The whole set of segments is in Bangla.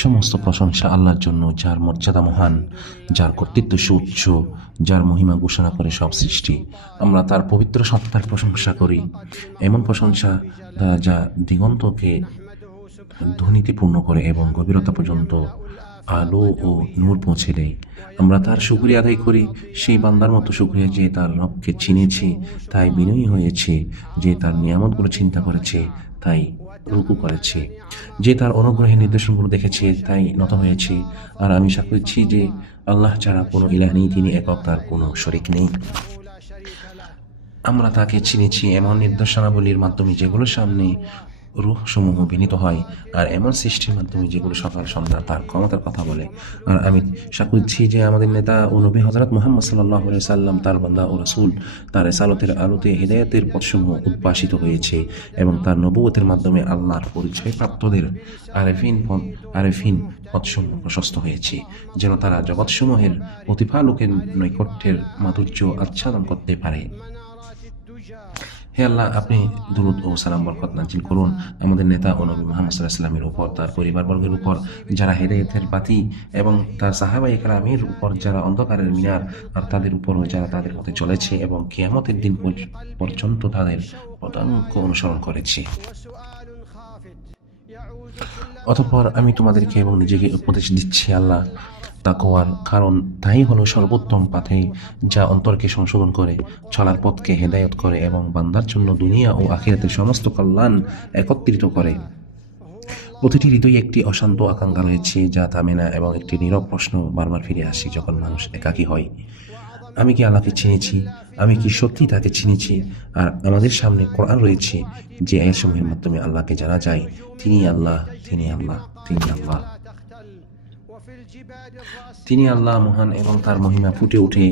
সমস্ত প্রশংসা আল্লাহর জন্য, যার মর্যাদা মহান, যার কর্তৃত্ব সুউচ্চ, যার মহিমা ঘোষণা করে সব সৃষ্টি। আমরা তার পবিত্র সত্তার প্রশংসা করি, এমন প্রশংসা যা দিগন্তকে ধ্বনিতে পূর্ণ করে এবং গভীরতা পর্যন্ত আলো ও নূর পৌঁছে দেয়। আমরা তার শুকরিয়া আদায় করি, সেই বান্দার মতো শুকরিয়া যে তার রবকে চিনেছে তাই বিনয়ী হয়েছে, যে তার নিয়ামতগুলো চিন্তা করেছে তাই রুকু করেছে, যে তার অনুগ্রহের নির্দেশনগুলো দেখেছে তাই নত হয়েছে। আর আমি সাক্ষ্য দিচ্ছি যে আল্লাহ ছাড়া কোনো ইলাহ নেই, তিনি একক, তার কোনো শরিক নেই। আমরা তাকে চিনেছি এমন নির্দেশনাবলীর মাধ্যমে যেগুলোর সামনে রূহ সমূহ বিনীত হয়, আর এমন সৃষ্টির মাধ্যমে যেগুলো সকাল সন্ধ্যা তার ক্ষমতার কথা বলে। আর আমি সাক্ষ্য দিচ্ছি যে আমাদের নেতা ও নবী হযরত মুহাম্মদ সাল্লাল্লাহু আলাইহি সাল্লাম তার বান্দা ও রাসূল, তার রিসালাতের আলোতে হিদায়াতের পথসমূহ উদ্ভাসিত হয়েছে এবং তার নবুয়তের মাধ্যমে আল্লাহর পরিচয়প্রাপ্তদের আরেফিন পথসমূহ প্রশস্ত হয়েছে, যেন তারা জগৎসমূহের প্রতিপালকের নৈকট্যের মাধুর্য আচ্ছাদন করতে পারে। হে আল্লাহ, আপনি দুরূদ ও সালাম বরকত নাজিল করুন আমাদের নেতা ও নবী মুহাম্মদ সাল্লাল্লাহু আলাইহি ওয়াসাল্লামের উপর, তার পরিবারবর্গের উপর যারা হেদায়েতের বাতি, এবং তার সাহাবায়ে কেরামের উপর যারা অন্ধকারের মিনার, আর তাদের উপরও যারা তাদের পথে চলেছে এবং কিয়ামতের দিন পর্যন্ত তাদের পদাঙ্ক অনুসরণ করেছে। অতঃপর আমি তোমাদেরকে এবং নিজেকে উপদেশ দিচ্ছি আল্লাহ তাকওয়ার, কারণ তাই হলো সর্বোত্তম পথে, যা অন্তরকে সংশোধন করে, চলার পথকে হেদায়ত করে এবং বান্দার জন্য দুনিয়া ও আখিরাতের সমস্ত কল্যাণ একত্রিত করে। প্রতিটি হৃদয়ে একটি অশান্ত আকাঙ্ক্ষা রয়েছে যা থামে না, এবং একটি নীরব প্রশ্ন বারবার ফিরে আসে যখন মানুষ একাকী হয়: আমি কি আল্লাহকে চিনেছি? আমি কি সত্যি তাকে চিনেছি? আর আমাদের সামনে কোরআন রয়েছে যে আয়াতসমূহের মাধ্যমে আল্লাহকে জানা যায়। তিনি আল্লাহ, তিনি আল্লাহ, তিনি আল্লাহ, তিনি আল্লাহ মহান, এবং তার মহিমা ফুটে ওঠে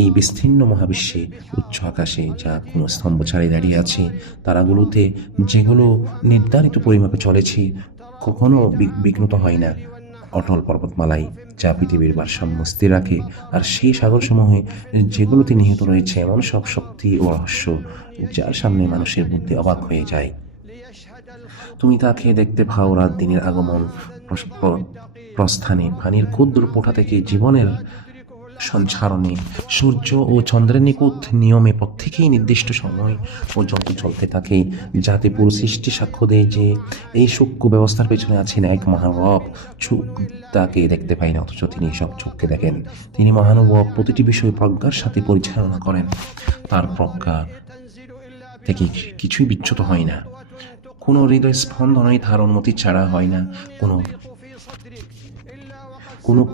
এই বিস্তীর্ণ মহাবিশ্বে, উচ্চ আকাশে যা কোনো স্তম্ভ ছাড়িয়ে দাঁড়িয়ে আছে, তারাগুলোতে যেগুলো নির্ধারিত পরিমাপে চলেছে, কখনো বিঘ্নত হয় না, অটল পর্বতমালাই যা পৃথিবীর ভারসাম্য স্থির রাখে, আর সেই সাগরসমূহে যেগুলোতে নিহিত রয়েছে এমন সব শক্তি ও রহস্য যার সামনে মানুষের বুদ্ধি অবাক হয়ে যায়। তুমি তাকে দেখতে পাও রাত দিনের আগমন প্রস্থানে, পানির ক্ষুদ্র পোঁটা থেকে জীবনের সঞ্চারণে, সূর্য ও চন্দ্রের নিখুঁত নিয়মে প্রত্যেকেই নির্দিষ্ট সময় পর্যন্ত চলতে থাকে, যাতে পুরো সৃষ্টি সাক্ষ্য দেয় যে এই সূক্ষ্ম ব্যবস্থার পেছনে আছেন এক মহান রব। চোখ তাকে দেখতে পায় না, অথচ তিনি সব চোখকে দেখেন। তিনি মহানুভব, প্রতিটি বিষয় প্রজ্ঞার সাথে পরিচালনা করেন, তার প্রজ্ঞা থেকে কিছুই বিচ্যুত হয় না। কোনো হৃদয় স্পন্দনই তার অনুমতি ছাড়া হয় না, কোনো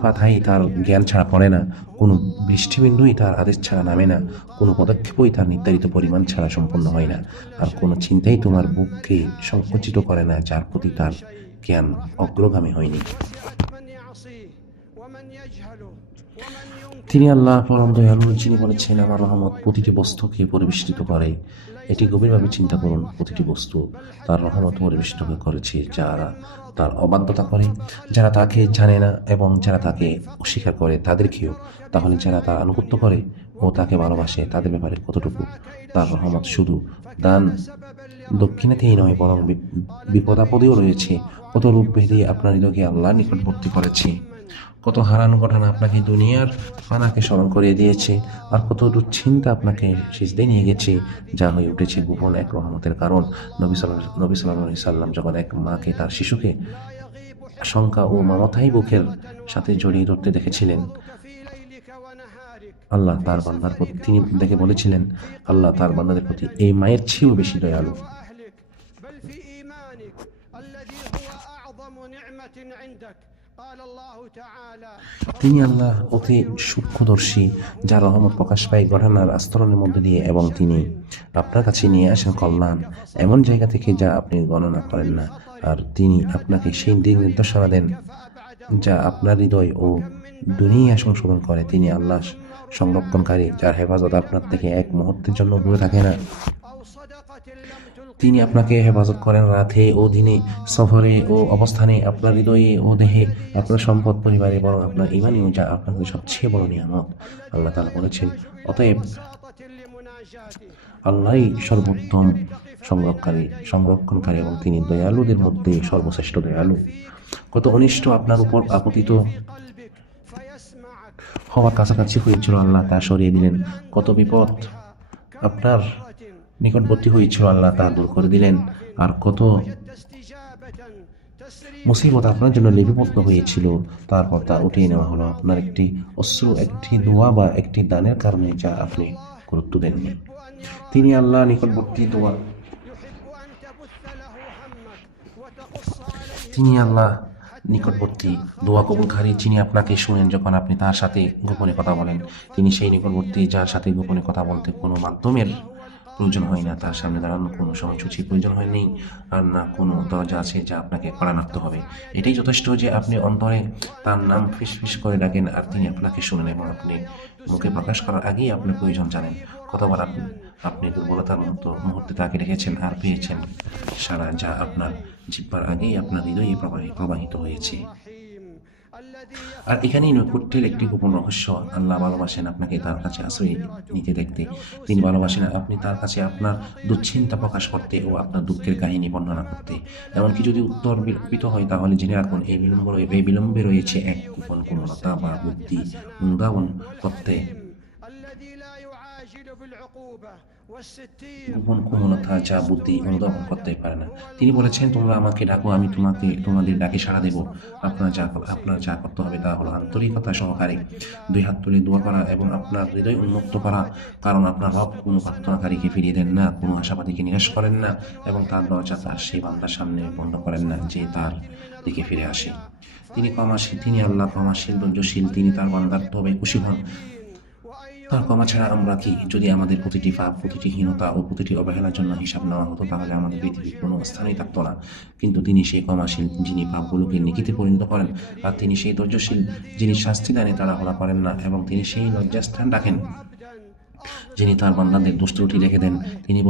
পাথাই তার জ্ঞান ছাড়া পড়ে না, কোনো বৃষ্টিবিন্দুই তার আদেশ ছাড়া নামে না, কোনো পদক্ষেপই তার নির্ধারিত পরিমাণ ছাড়া সম্পন্ন হয় না, আর কোনো চিন্তাই তোমার বুককে সংকুচিত করে না যার প্রতি তার জ্ঞান অগ্রগামী হয়নি। তিনি আল্লাহ পরম দয়ালু, যিনি বলেছেন আমার রহমত প্রতিটি বস্তুকে পরিবেষ্টিত করে। এটি গভীরভাবে চিন্তা করুন, প্রতিটি বস্তু তার রহমত পরিবেষ্টিত করেছে, যারা তার অবাধ্যতা করে, যারা তাকে জানে না এবং যারা তাকে অস্বীকার করে তাদেরকেও। তাহলে যারা তার আনুগত্য করে ও তাকে ভালোবাসে তাদের ব্যাপারে কতটুকু? তার রহমত শুধু দান দক্ষিণাতেই নয়, বরং বিপদাপদেও রয়েছে। কত রূপ ভেদে আপনার হৃদয়কে আল্লাহর নিকটবর্তী করেছে, কত হারানো ঘটনা আপনাকে দুনিয়ার ফানাকে স্মরণ করিয়ে দিয়েছে, আর কত দুশ্চিন্তা আপনাকে সিজদায় নিয়ে গেছে, যা হয়ে উঠেছে গোপন এক রহমতের কারণ। নবী সাল্লাল্লাহু আলাইহি সাল্লাম যখন এক মাকে তার শিশুকে শঙ্কা ও মমতাই বুকের সাথে জড়িয়ে ধরতে দেখেছিলেন, আল্লাহ তার বান্দার প্রতি, তিনি দেখে বলেছিলেন, আল্লাহ তার বান্দাদের প্রতি এই মায়ের চেয়েও বেশি দয়ালু। তিনি আল্লাহ অতি সূক্ষ্মদর্শী, যার রহমত প্রকাশ পায় ঘটনার আস্তরণের মধ্যে দিয়ে, এবং তিনি আপনার কাছে নিয়ে আসেন কল্যাণ এমন জায়গা থেকে যা আপনি গণনা করেন না, আর তিনি আপনাকে সেই দিক নির্দেশনা দেন যা আপনার হৃদয় ও দুনিয়া সংশোধন করে। তিনি আল্লাহ সংরক্ষণকারী, যার হেফাজত আপনার থেকে এক মুহূর্তের জন্য দূরে থাকে না। তিনি আপনাকে হেফাজত করেন রাতে ও দিনে, সফরে ও অবস্থানে, আপনার হৃদয়ে ও দেহে, আপনার সম্পদ পরিবারে, বরং আপনার ইমানেও, যা আপনার সবচেয়ে বড় নিয়ামত। আল্লাহ তাআলা বলেছেন, অতএব আল্লাহই সর্বোত্তম সংরক্ষণকারী, এবং তিনি দয়ালুদের মধ্যে সর্বশ্রেষ্ঠ দয়ালু। কত অনিষ্ট আপনার উপর আপতিত হওয়ার কাছাকাছি হয়েছিল, আল্লাহ তা সরিয়ে দিলেন। কত বিপদ আপনার নিকটবর্তী হয়েছিল, আল্লাহ তা দূর করে দিলেন। আর কত মুসিবত আপনার জন্য লিপিবদ্ধ হয়েছিল, তারপর তা উঠিয়ে নেওয়া হলো আপনার একটি অশ্রু, একটি দোয়া বা একটি দানের কারণে, যা আপনি গুরুত্ব দেননি। তিনি আল্লাহ নিকটবর্তী দোয়া, তিনি আল্লাহ নিকটবর্তী দোয়া কবুলকারী, যিনি আপনাকে শুনেন যখন আপনি তার সাথে গোপনে কথা বলেন। তিনি সেই নিকটবর্তী যার সাথে গোপনে কথা বলতে কোনো মাধ্যমের প্রয়োজন হয় না, তার সামনে দাঁড়ানোর কোনো সময়সূচির প্রয়োজন হয়নি, আর না কোনো দরজা আছে যা আপনাকে কড়া নাড়তে হবে। এটাই যথেষ্ট যে আপনি অন্তরে তার নাম ফিসফিস করে ডাকেন আর তিনি আপনাকে শুনেন, এবং আপনি মুখে প্রকাশ করার আগেই আপনার প্রয়োজন জানেন। কতবার আপনি দুর্বলতার মতো মুহূর্তে তাকে রেখেছেন আর পেয়েছেন সারা, যা আপনার জিহ্বার আগেই আপনার হৃদয়ে প্রবাহিত হয়েছে। আর এখানেই নৈকট্যের একটি গোপন রহস্য। আল্লাহ ভালোবাসেন আপনাকে তার কাছে আশ্রয় নিতে দেখতে। তিনি ভালোবাসেন আপনি তার কাছে আপনার দুশ্চিন্তা প্রকাশ করতে ও আপনার দুঃখের কাহিনী বর্ণনা করতে। এমনকি যদি উত্তর বিলম্বিত হয়, তাহলে জেনে রাখুন এই বিলম্বে রয়েছে এক গোপন কোমলতা বা বুদ্ধি অনুধাবন করতে, গোপন কোমলতা যা বুদ্ধি অনুধাবন করতে পারে না। তিনি বলেছেন, তোমরা আমাকে ডাকো, আমি তোমাদের ডাকে সাড়া দেব। আপনার যা করতে হবে তা হলো আন্তরিকতা সহকারে দুই হাত তুলে দোয়া করা এবং আপনার হৃদয় উন্মুক্ত করা। কারণ আপনার রব কোনো প্রার্থনাকারীকে ফিরিয়ে দেন না, কোনো আশাবাদীকে নিরাশ করেন না, এবং তার দরজা তার সেই বান্দার সামনে বন্ধ করেন না যে তার দিকে ফিরে আসে। তিনি ক্ষমাশীল, তিনি আল্লাহ ক্ষমাশীল, ধৈর্যশীল। তিনি তার বান্দার তবে খুশি হন। তার ক্ষমা ছাড়া আমরা কি? যদি আমাদের প্রতিটি পাপ, প্রতিটি হীনতা ও প্রতিটি অবহেলার জন্য হিসাব নেওয়া হতো, তাহলে আমাদের পৃথিবীর কোনো স্থানেই থাকতো না। কিন্তু তিনি সেই ক্ষমাশীল, যিনি পাপগুলোকে নেকিতে পরিণত করেন, আর তিনি সেই ধৈর্যশীল, যিনি শাস্তি দানে তাড়াহুড়া করেন না, এবং তিনি সেই লজ্জাস্থান রাখেন, যিনি তার বান্দাদের দোষ ত্রুটি রেখে দেন। তিনি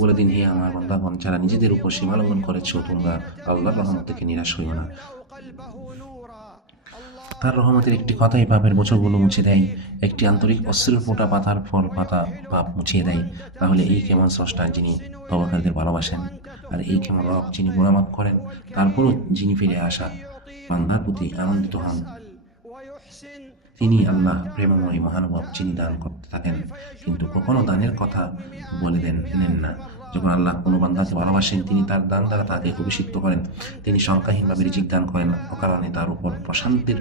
বলে দিন, হে আমার বান্দাগণ, যারা নিজেদের উপর সীমা লঙ্ঘন করেছো, তোমরা আল্লাহর রহমত থেকে নিরাশ হইও না। তার রহমতের একটি কথাই পাপের বছরগুলো মুছে দেয়। একটি আন্তরিক অশ্রুর ফোঁটা পাতার পর পাতা পাপ মুছিয়ে দেয়। তাহলে এই কেমন স্রষ্টা, যিনি তওবাকারীদের ভালোবাসেন, আর এই কেমন রব, যিনি গুনাহ মাফ করেন, তারপরও যিনি ফিরে আসা বান্দার প্রতি আনন্দিত হন। তিনি আল্লাহ প্রেমময় মহানুভব, যিনি দান করতে থাকেন কিন্তু কখনো দানের কথা বলে নেন না। যখন আল্লাহ কোনো বান্দাকে ভালোবাসেন, তিনি তার দান দ্বারা তাকে অভিষিক্ত করেন। তিনি সংখ্যাহীনভাবে রিজিক দান করেন, অকারণে তার উপর প্রশান্তির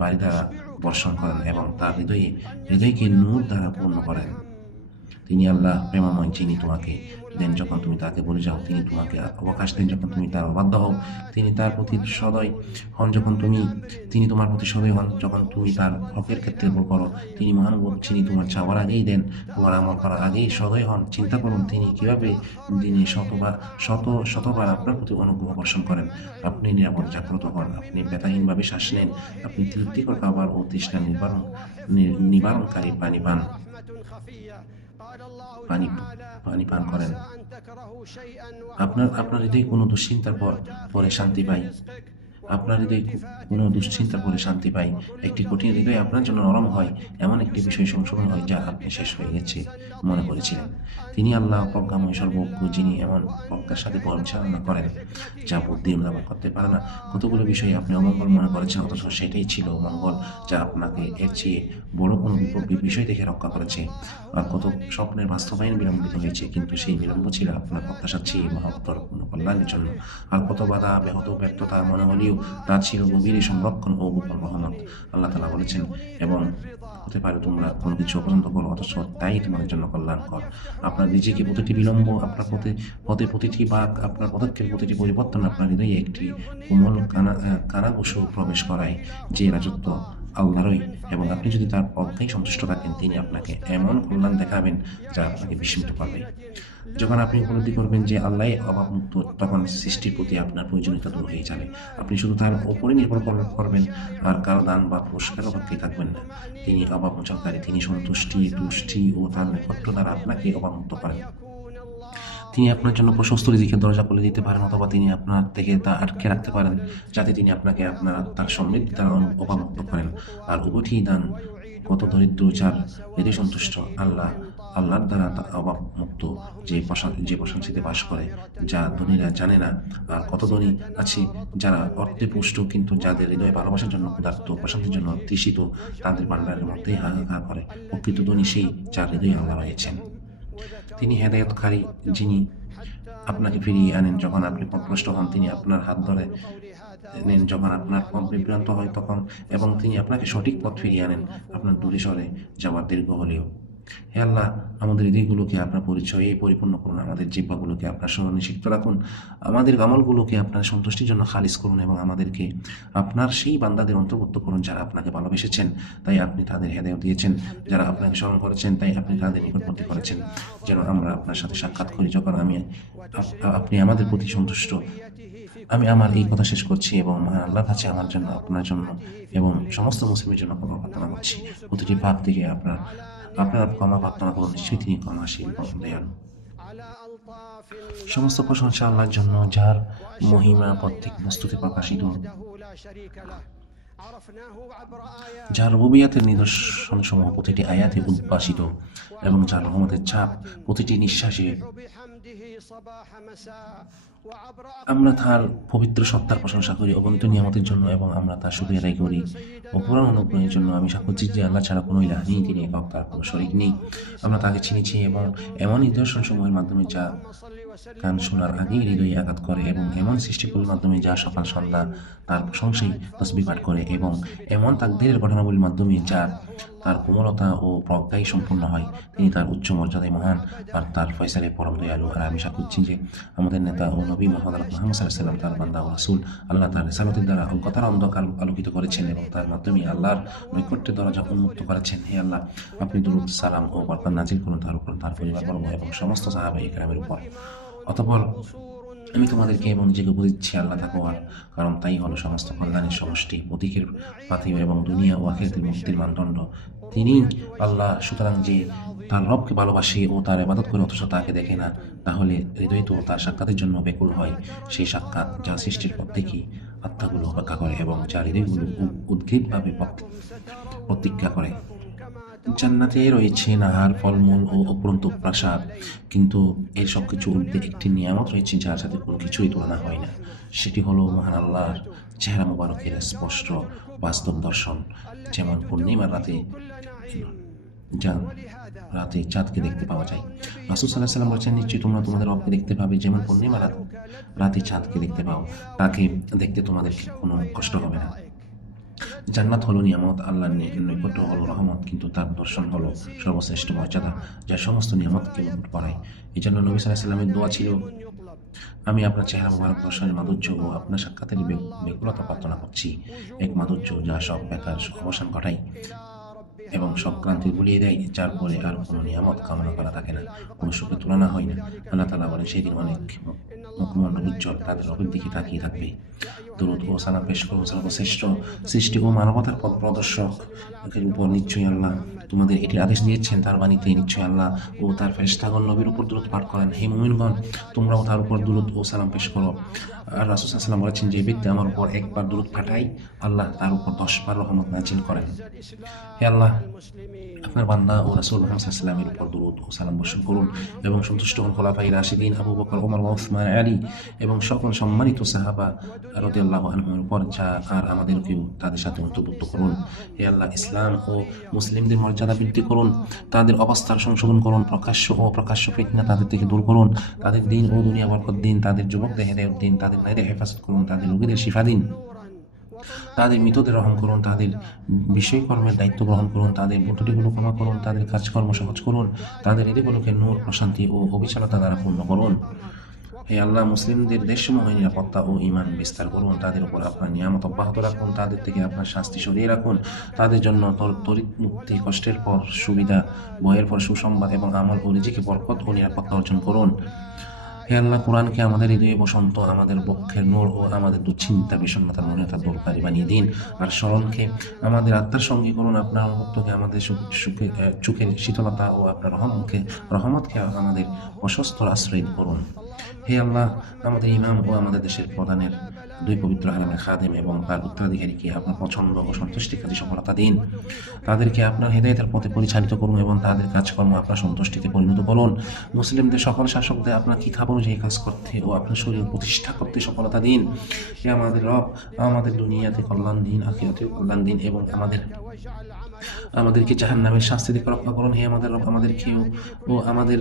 বাড়ি দ্বারা বর্ষণ করেন, এবং তার হৃদয়কে নূর দ্বারা পূর্ণ করেন। তিনি আল্লাহ প্রেমময়, যিনি তোমাকে দেন যখন তুমি তাকে বলে যাও, তিনি তোমাকে অবকাশ দেন যখন তুমি তার অবাধ্য হও, তিনি তার প্রতি সদয় হন তিনি তোমার প্রতি সদয় হন যখন তুমি তার হকের ক্ষেত্রে ভুল করো। তিনি মহানুভব, যিনি তোমার চাওয়ার আগেই দেন, তোমার আমল করার আগেই সদয় হন। চিন্তা করুন, তিনি কিভাবে দিনে শতবার আপনার প্রতি অনুগ্রহ বর্ষণ করেন। আপনি নিরাপদ জাগ্রত হন, আপনি ব্যথাহীনভাবে শ্বাস নেন, আপনি তৃপ্তিকর খাবার ও তৃষ্ণা নিবারণকারী পানি পান করেন। আপনার হৃদয় কোনো দুশ্চিন্তার পরে শান্তি পায়। আপনার হৃদয় কোনো দুশ্চিন্তার পরে শান্তি পায়। একটি কঠিন হৃদয় আপনার জন্য নরম হয়, এমন একটি বিষয় সংশোধন হয় যা আপনি শেষ হয়ে গেছে মনে করেছিলেন। তিনি আল্লাহ প্রজ্ঞাময়, সর্বজ্ঞ, যিনি এমন প্রজ্ঞার সাথে পরিচালনা করেন যা বুদ্ধি অনুধাবন করতে পারে না। কতগুলো বিষয় আপনি অমঙ্গল মনে করেছেন, অথচ সেটাই ছিল মঙ্গল, যা আপনাকে এর চেয়ে বড় কোনো বিষয় থেকে রক্ষা করেছে। আর কত স্বপ্নের বাস্তবায়ন বিলম্বিত হয়েছে, কিন্তু সেই বিলম্ব ছিল আপনার প্রত্যাশার চেয়ে মহত্তর কোনো কল্যাণের জন্য। আর কত বাধা, ব্যর্থতা মনে হলেও তা ছিল গভীর সংরক্ষণ ও গোপন রহমত। আল্লাহ তাআলা বলেছেন, এবং হতে পারে তোমরা কোনো কিছু অপছন্দ করো, অথচ তাই তোমাদের জন্য কল্যাণকর। আপনার নিজেকে প্রতিটি বিলম্ব, আপনার পথে প্রতিটি বাঁক, আপনার পদক্ষেপ, প্রতিটি পরিবর্তন আপনার হৃদয়ে একটি কোমল কারাগুসু প্রবেশ করায়, যে রাজত্ব আল্লাহরই, এবং আপনি যদি তার অজ্ঞায় সন্তুষ্ট থাকেন, তিনি আপনাকে এমন কল্যাণ দেখাবেন যা আপনাকে বিস্মিত করবে। যখন আপনি উপলব্ধি করবেন যে আল্লাহ অভাবমুক্ত, তখন সৃষ্টির প্রতি আপনার প্রয়োজনীয়তা দূর হয়ে যাবে। আপনি শুধু তার উপরে নির্ভর করবেন, আর কারো দান বা পুরস্কার অপেক্ষায় থাকবেন না। তিনি অভাব মোচনকারী, তিনি তুষ্টি ও তার নৈকট্য দ্বারা আপনাকে অভাবমুক্ত করেন। তিনি আপনার জন্য প্রশস্ত রিজিকের দরজা খুলে দিতে পারেন, অথবা তিনি আপনার থেকে তা আটকে রাখতে পারেন, যাতে তিনি আপনাকে আপনার আত্মার সমৃদ্ধি দ্বারা অভাবমুক্ত করেন। আর উভয়টি দান কত দরিদ্র, যার হৃদয় সন্তুষ্ট, আল্লাহ আল্লাহর দ্বারা অভাব মুক্ত যে প্রশান্তিতে বাস করে, যা ধনীরা জানে না। আর কত ধনী আছে যারা অর্থে পুষ্ট, কিন্তু যাদের হৃদয়ে ভালোবাসার জন্য ক্ষুধার্ত, প্রশান্তির জন্য তৃষিত, তাদের ভান্ডারের মধ্যেই হাহাকার করে। প্রকৃত ধনী সেই যার হৃদয়ে আল্লাহ রয়েছেন। তিনি হেদায়েতকারী, যিনি আপনাকে ফিরিয়ে আনেন যখন আপনি পথভ্রষ্ট হন। তিনি আপনার হাত ধরে নেন যখন আপনার পথ বিভ্রান্ত হয় তখন, এবং তিনি আপনাকে সঠিক পথ ফিরিয়ে আনেন আপনার দূরে সরে যাওয়ার দীর্ঘ হলেও। হে আল্লাহ, আমাদের হৃদয়গুলোকে আপনার পরিচয়ে পরিপূর্ণ করুন, আমাদের জিহ্বাগুলোকে আপনার স্মরণে সিক্ত রাখুন, আমাদের আমলগুলোকে আপনার সন্তুষ্টির জন্য খালিস করুন, এবং আমাদেরকে আপনার সেই বান্দাদের অন্তর্ভুক্ত করুন যারা আপনাকে ভালোবেসেছেন, তাই আপনি তাদের হেদায়েত দিয়েছেন, যারা আপনাকে স্মরণ করেছেন, তাই আপনি তাদের নিকটবর্তী করেছেন, যেন আমরা আপনার সাথে সাক্ষাৎ করি যখন আপনি আমাদের প্রতি সন্তুষ্ট। আমি আমার এই কথা শেষ করছি এবং আল্লাহর কাছে আমার জন্য, আপনার জন্য এবং সমস্ত মুসলিমের জন্য ক্ষমা প্রার্থনা করছি। প্রতিটি পাপ থেকে আপনার ক্ষমা প্রার্থনা করুন, নিশ্চয়ই তিনি ক্ষমাশীল এবং দয়ালু। সমস্ত প্রশংসা আল্লাহর জন্য, যার মহিমা প্রত্যেক বস্তুতে প্রকাশিত, যার রুবুবিয়াতের নিদর্শনসমূহ প্রতিটি আয়াতে উদ্ভাসিত, এবং যার রহমতের ছাপ প্রতিটি নিঃশ্বাসে। আমরা তার পবিত্র সত্তার প্রশংসা করি অগণিত নিয়ামতের জন্য, এবং আমরা তার শুকরিয়া আদায় করি অপরাণ অনুগ্রহের জন্য। আমি সাক্ষ্য দিচ্ছি যে আল্লাহ ছাড়া কোনো ইলাহ নেই, তিনি একক, তার কোনো শরীক নেই। আমরা তাকে চিনেছি এবং এমন নিদর্শনসমূহের মাধ্যমে যা কান শোনার আগেই হৃদয়ে আঘাত করে, এবং এমন সৃষ্টিগুলোর মাধ্যমে যা সকাল সন্ধ্যা তার প্রশংসায় তসবিহ পাঠ করে, এবং এমন তাকদীরের ঘটনাবলীর মাধ্যমে যা তার কোমলতা ও প্রজ্ঞায় সম্পূর্ণ হয়। তিনি তার উচ্চ মর্যাদায় মহান, আর তার ফয়সালে পরম দয়ালু। আর আমি সাক্ষ্য দিচ্ছি যে আমাদের নেতা ও নবী মুহাম্মদ সাল্লাল্লাহু আলাইহি ওয়াসাল্লাম তার বান্দা ও রাসূল। আল্লাহ তার রিসালাতের দ্বারা অজ্ঞতার অন্ধকার আলোকিত করেছেন, এবং তার মাধ্যমে আল্লাহর নৈকট্যের দরজা উন্মুক্ত করেছেন। হে আল্লাহ, আপনি দরুদ সালাম ও বরকত নাজিল করুন তার উপর, তার পরিবারবর্গ এবং সমস্ত সাহাবায়ে কেরামের উপর। অতঃপর আমি তোমাদেরকে এবং নিজেকে উপদেশ দিচ্ছি আল্লাহ তাকওয়ার, কারণ তাই হলো সমস্ত কল্যাণের সমষ্টি, প্রতীকের পাথেয় এবং দুনিয়া ও আখিরাতের মুক্তির মানদণ্ড। তিনি আল্লাহ। সুতরাং যে তার রবকে ভালোবাসে ও তার ইবাদত করে অথচ তাকে দেখে না, তাহলে হৃদয় তো তার সাক্ষাতের জন্য ব্যাকুল হয়। সেই সাক্ষাৎ যা সৃষ্টির পর থেকেই আত্মাগুলো অপেক্ষা করে, এবং যা হৃদয়গুলো উদ্গ্রীবভাবে প্রতীক্ষা করে। জান্নাতে রয়েছে নাহার, ফলমূল ও অপরন্ত প্রাসাদ, কিন্তু এর সব কিছু ঊর্ধ্বে একটি নিয়ামত রয়েছে যার সাথে কোনো কিছুই তুলনা হয় না। সেটি হলো মহান আল্লাহর চেহারা মুবারকের স্পষ্ট বাস্তব দর্শন। যেমন পূর্ণিমার রাতে চাঁদকে দেখতে পাওয়া যায়। রাসূল সাল্লাল্লাহু আলাইহি ওয়াসাল্লাম বলেছেন, নিশ্চয়ই তোমরা তোমাদের রবকে দেখতে পাবে যেমন পূর্ণিমা রাতে চাঁদকে দেখতে পাও। তাকে দেখতে তোমাদের কোনো কষ্ট হবে না। জান্নাত হলো নিয়ামত, আল্লাহর নৈকট্য হলো রহমত, কিন্তু তার দর্শন হলো সর্বশ্রেষ্ঠ মর্যাদা, যা সমস্ত নিয়ামতকে মুকুট পরায়। এই জন্য নবী সাল্লাল্লাহু আলাইহি ওয়াসাল্লামের দোয়া ছিল, আমি আপনার চেহারা মুবারক দর্শনের মাধুর্য ও আপনার সাক্ষাতের ব্যাকুলতা প্রার্থনা করছি। এক মাধুর্য যা সব বেকার অবসান ঘটায় এবং সব ক্লান্তি ভুলিয়ে দেয়, যার পরে আর কোনো নিয়ামত কামনা করা থাকে না, কোনো সুখে তুলনা হয় না। আল্লাহ তাআলা বলেন, সেদিন অনেক মুখমণ্ডল উজ্জ্বল তাদের রবের দিকে তাকিয়ে থাকবে। দরুদ ও সালাম পেশ করুন সর্বশ্রেষ্ঠ সৃষ্টি ও মানবতার পথ প্রদর্শক এর উপর। নিশ্চয়ই আল্লাহ তোমাদের এটি আদেশ দিয়েছেন তার বাণীতে। নিশ্চয়ই আল্লাহ ও তার ফেরেশতাগণ নবীর উপর দরুদ পাঠ করেন। হে মুমিনগণ, তোমরাও তার উপর দরুদ ও সালাম পেশ করো। আর রাসূল সাল্লাল্লাহু আলাইহি ওয়াসাল্লাম বলেছেন, যে ব্যক্তি আমার উপর একবার দরুদ পাঠায়, আল্লাহ তার উপর 10 বার রহমত নাজিল করেন। হে আল্লাহ, আপনার বান্দা ও রাসূল মুহাম্মদ সাল্লাল্লাহু আলাইহি ওয়াসাল্লামের উপর দরুদ ও সালাম বর্ষণ করুন, এবং সন্তুষ্ট হন খোলাফায়ে রাশিদিন আবু বকর, ওমর, ওসমান, আলী এবং সকল সম্মানিত সাহাবা রাদিয়াল্লাহু আনহুর উপর, আর আমাদেরকেও তাদের সাথে অন্তর্ভুক্ত করুন। হে আল্লাহ, ইসলাম ও মুসলিমদের মর্যাদা বৃদ্ধি করুন, তাদের অবস্থার সংশোধন করুন, প্রকাশ্য ও প্রকাশ্য ফিতনা তাদের থেকে দূর করুন, তাদের দিন ও দুনিয়া বরকত দিন, তাদের যুবকদের হেদায়েত দিন, তাদের নারীদের হেফাজত করুন, তাদের রোগীদের শিফা দিন, তাদের মৃতদের রহম করুন, তাদের বিষয়কর্মের দায়িত্ব গ্রহণ করুন, তাদের ভুলত্রুটিগুলো ক্ষমা করুন, তাদের কাজকর্ম সহজ করুন, তাদের হৃদয়গুলোকে নূর, প্রশান্তি ও অবিচলতা দ্বারা পূর্ণ করুন। হে আল্লাহ, মুসলিমদের দেশসমূহে নিরাপত্তা ও ঈমান বিস্তার করুন, তাদের উপর আপনার নিয়ামত অব্যাহত রাখুন, তাদের থেকে আপনার শাস্তি সরিয়ে রাখুন, তাদের জন্য তরিত মুক্তি, কষ্টের পর সুবিধা, ভয়ের পর সুসংবাদ এবং আমল ও রিজিকে বরকত ও নিরাপত্তা অর্জন করুন। হে আল্লাহ, কোরআনকে আমাদের হৃদয়ে বসন্ত, আমাদের বক্ষের নূর ও আমাদের দুশ্চিন্তা বিষণ্ণতার মলিনতা দূরকারী বানিয়ে দিন। আর স্মরণকে আমাদের আত্মার সঙ্গে করুন, আপনার অনুভূতকে আমাদের চোখের শীতলতা ও আপনার রহমতকে আমাদের অসুস্থর আশ্রয় করুন। হে আল্লাহ, আমাদের ইমাম ও আমাদের দেশের প্রধানের দুই পবিত্র হারামের খাদেম এবং তার উত্তরাধিকারীকে আপনার পছন্দ ও সন্তুষ্টির কাজে সফলতা দিন। তাদেরকে আপনার হেদায়েতের পথে পরিচালিত করুন এবং তাদের কাজকর্ম আপনার সন্তুষ্টিতে পরিণত করুন। মুসলিমদের সকল শাসকদের আপনার কিতাব অনুযায়ী কাজ করতে ও আপনার শরীর প্রতিষ্ঠা করতে সফলতা দিন। হে আমাদের রব, আমাদের দুনিয়াতে কল্যাণ দিন, আখিরাতেও কল্যাণ দিন এবং আমাদেরকে জাহান্নামের শাস্তি থেকে রক্ষা করুন। হে আমাদের রব, আমাদেরকেও ও আমাদের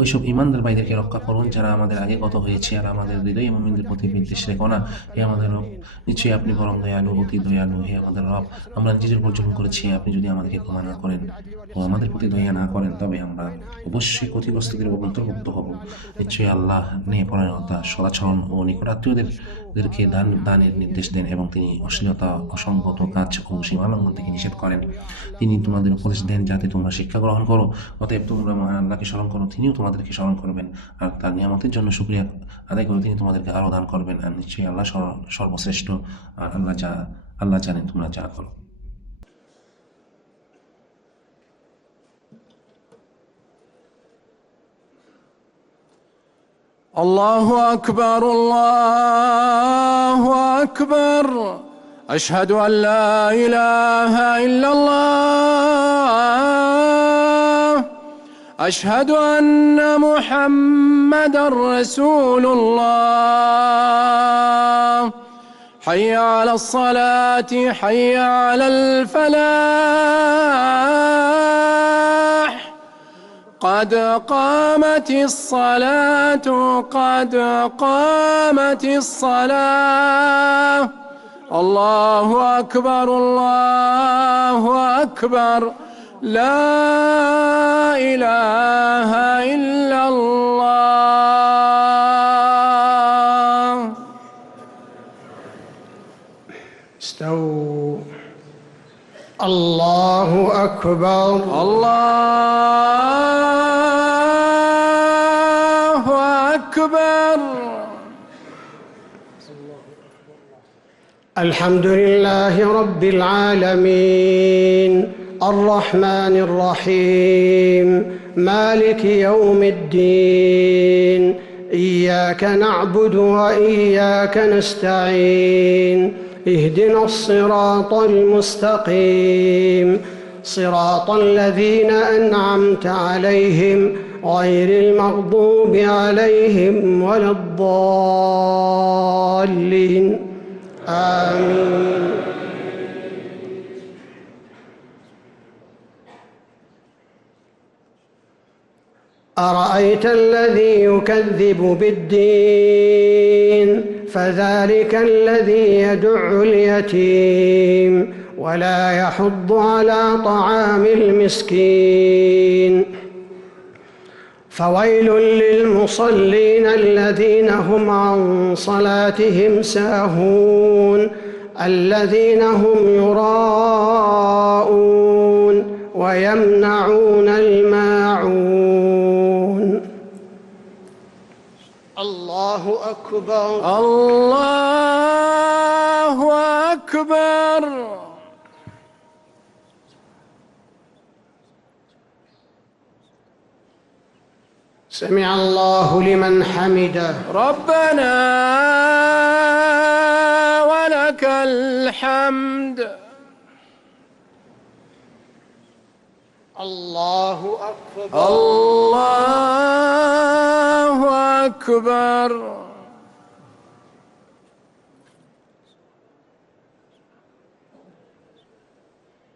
ওইসব ইমানদার ভাইদেরকে রক্ষা করুন যারা আমাদের আগে গত হয়েছে, আর আমাদের হৃদয় মুমিনদের প্রতি বিদ্বেষ রেখো না। হে আমাদের রব, নিশ্চয়ই আপনি পরম দয়ালু, অতি দয়ালু। হে আমাদের রব, আমরা নিজেদের উপর জুলুম করেছি, আপনি যদি আমাদেরকে ক্ষমা না করেন ও আমাদের প্রতি দয়া না করেন তবে আমরা অবশ্যই ক্ষতিগ্রস্তদের অন্তর্ভুক্ত হব। নিশ্চয়ই আল্লাহ ন্যায়পরায়ণতা, সদাচরণ ও নিকটাত্মীয়দেরকে দানের নির্দেশ দেন এবং তিনি অশ্লীলতা, অসঙ্গত কাজ ও সীমালঙ্ঘন থেকে নিষেধ করেন। তিনি তোমাদের উপদেশ দেন যাতে তোমরা শিক্ষা গ্রহণ করো। অতএব তোমরা মহান আল্লাহকে স্মরণ করো, তিনিও তোমাদেরকে স্মরণ করবেন, আর তার নিয়ামতের জন্য শুকরিয়া আদায় করে তিনি তোমাদেরকে আরো দান করবেন। আর নিশ্চয়ই আল্লাহ সর্বশ্রেষ্ঠ, আর আল্লাহ জানেন তোমরা যা করো। الله أكبر الله أكبر أشهد أن لا إله إلا الله أشهد أن محمدا رسول الله حي على الصلاة حي على الفلاح قد قامت الصلاة قد قامت الصلاة الله أكبر الله أكبر لا إله إلا الله. استووا. الله أكبر الله أكبر. الحمد لله رب العالمين الرحمن الرحيم مالك يوم الدين إياك نعبد وإياك نستعين اهدنا الصراط المستقيم صراط الذين أنعمت عليهم غير المغضوب عليهم ولا الضالين آمين. أرأيت الذي يكذب بالدين فذلك الذي يدع اليتيم ولا يحض على طعام المسكين فويل للمصلين الذين هم عن صلاتهم ساهون الذين هم يراءون ويمنعون الماعون. الله أكبر الله أكبر. سمع الله لمن حمده ربنا ولك الحمد. الله أكبر الله أكبر.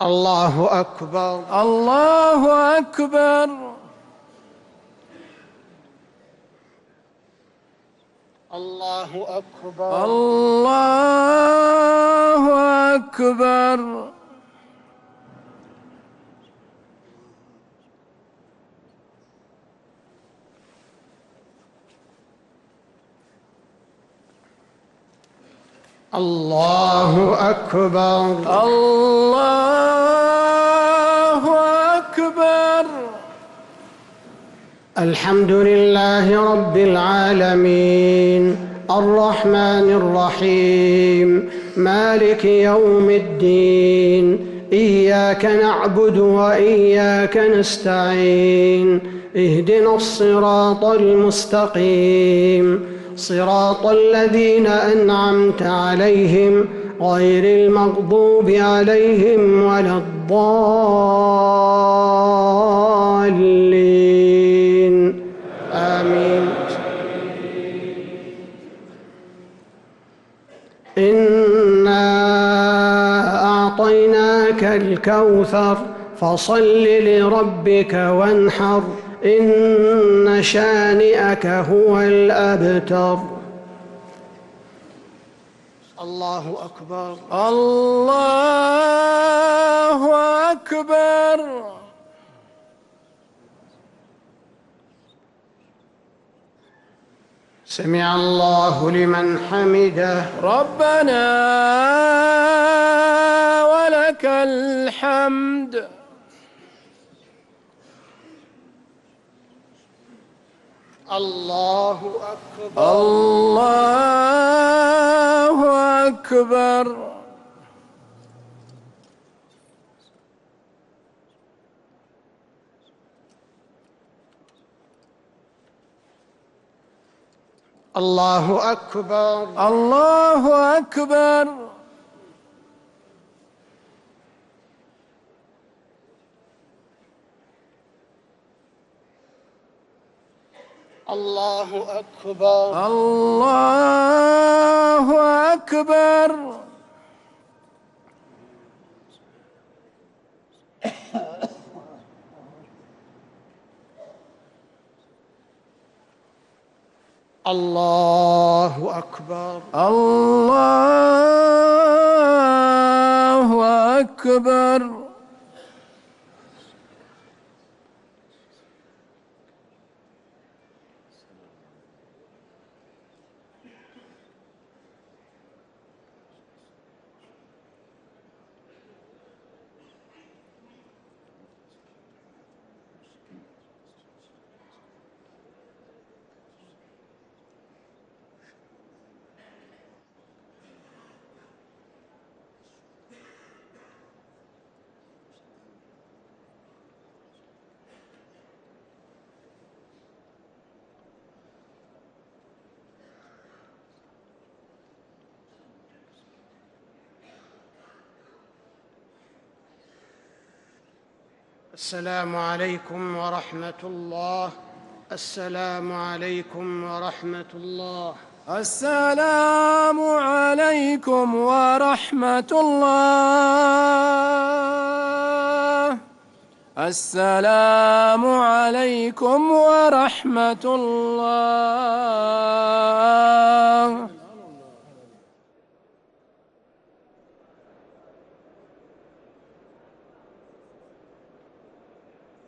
الله أكبر الله أكبر. الله أكبر الله أكبر. الله أكبر الله أكبر. الحمد لله رب العالمين الرحمن الرحيم مالك يوم الدين إياك نعبد وإياك نستعين اهدنا الصراط المستقيم صراط الذين أنعمت عليهم غير المغضوب عليهم ولا الضالين آمين. إنا أعطيناك الكوثر فصل لربك وانحر إن شانئك هو الأبتر. الله أكبر. الله أكبر. سمع الله لمن حمده. ربنا ولك الحمد. الله أكبر. الله أكبر. الله أكبر. الله أكبر. الله أكبر. الله أكبر. الله أكبر. الله أكبر. السلام عليكم ورحمة الله. السلام عليكم ورحمة الله. السلام عليكم ورحمة الله. السلام عليكم ورحمة الله.